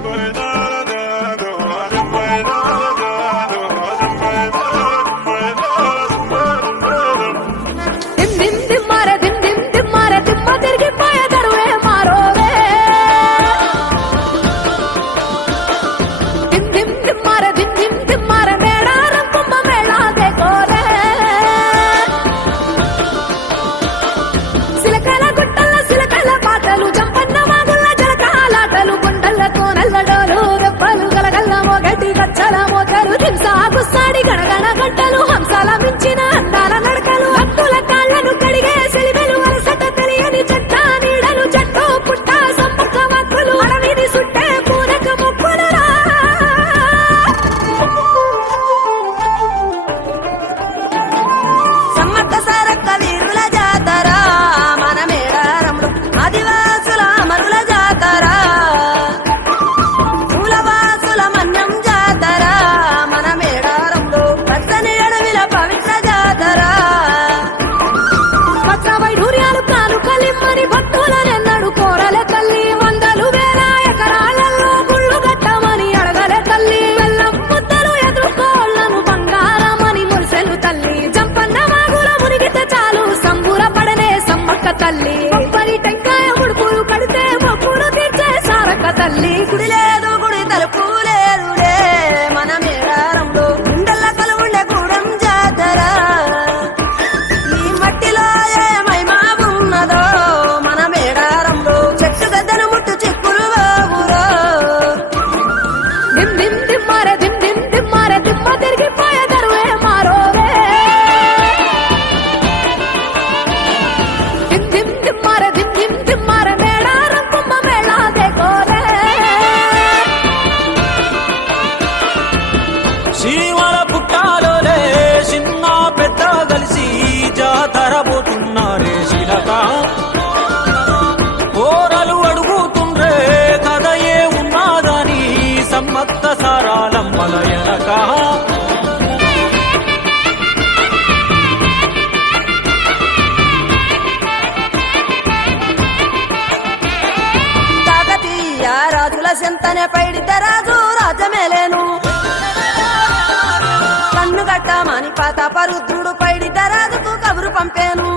remember గణగణ గంటలు. తల్లి. టెంకాయ ముడుపులు కడితే మొక్కులు తీర్చే సారక తల్లి. గుడి లేదు పైడితనే పైడితే రాజు రాజమేలేను. కన్ను కట్టామని పాత పరుద్రుడు పైడితే రాజుకు కబురు పంపాను.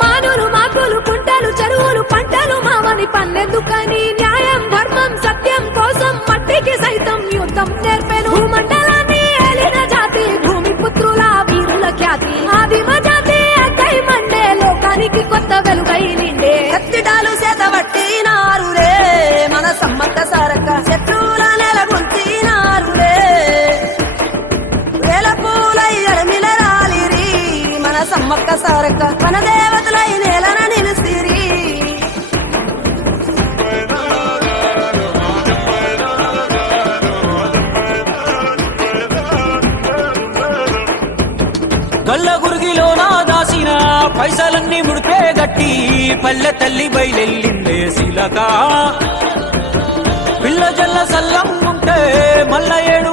మానులు మాకులు కుంటలు చెరువులు పంటలు మామని పన్నెందుకని న్యాయం ధర్మం సత్యం కోసం మట్టికి సైతం యుద్ధం నేర్పాను. భూమండలాన్ని ఏలిన జాతి భూమి పుత్రుల వీరుల ఖ్యాతి. ఆదిమ జాతి అక్కై మండే లోకానికి కొత్త వెలుగై నిండే. మన సమ్మక్క సారక్క మన దేవతల గల్ల నా దాసిన పైసలన్నీ ముడితే గట్టి పల్లె తల్లి బయలెల్లిందే శిలక. పిల్ల జల్ల సల్లం ఉంటే మల్ల ఏడు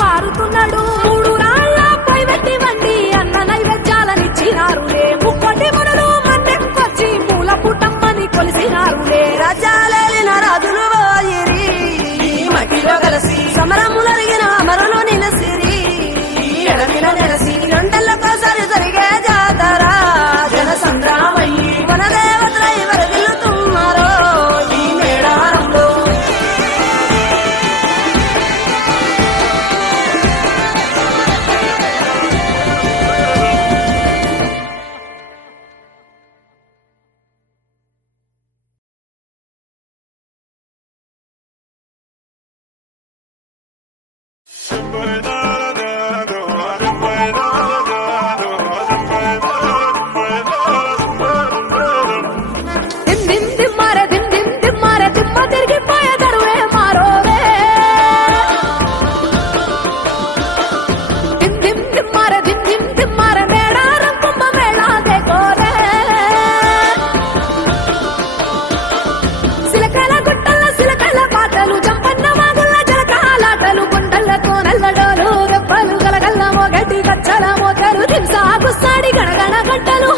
పారుతున్నాడు. se pueda గలగల్ల గుస్సాడి గణగణ గంటలు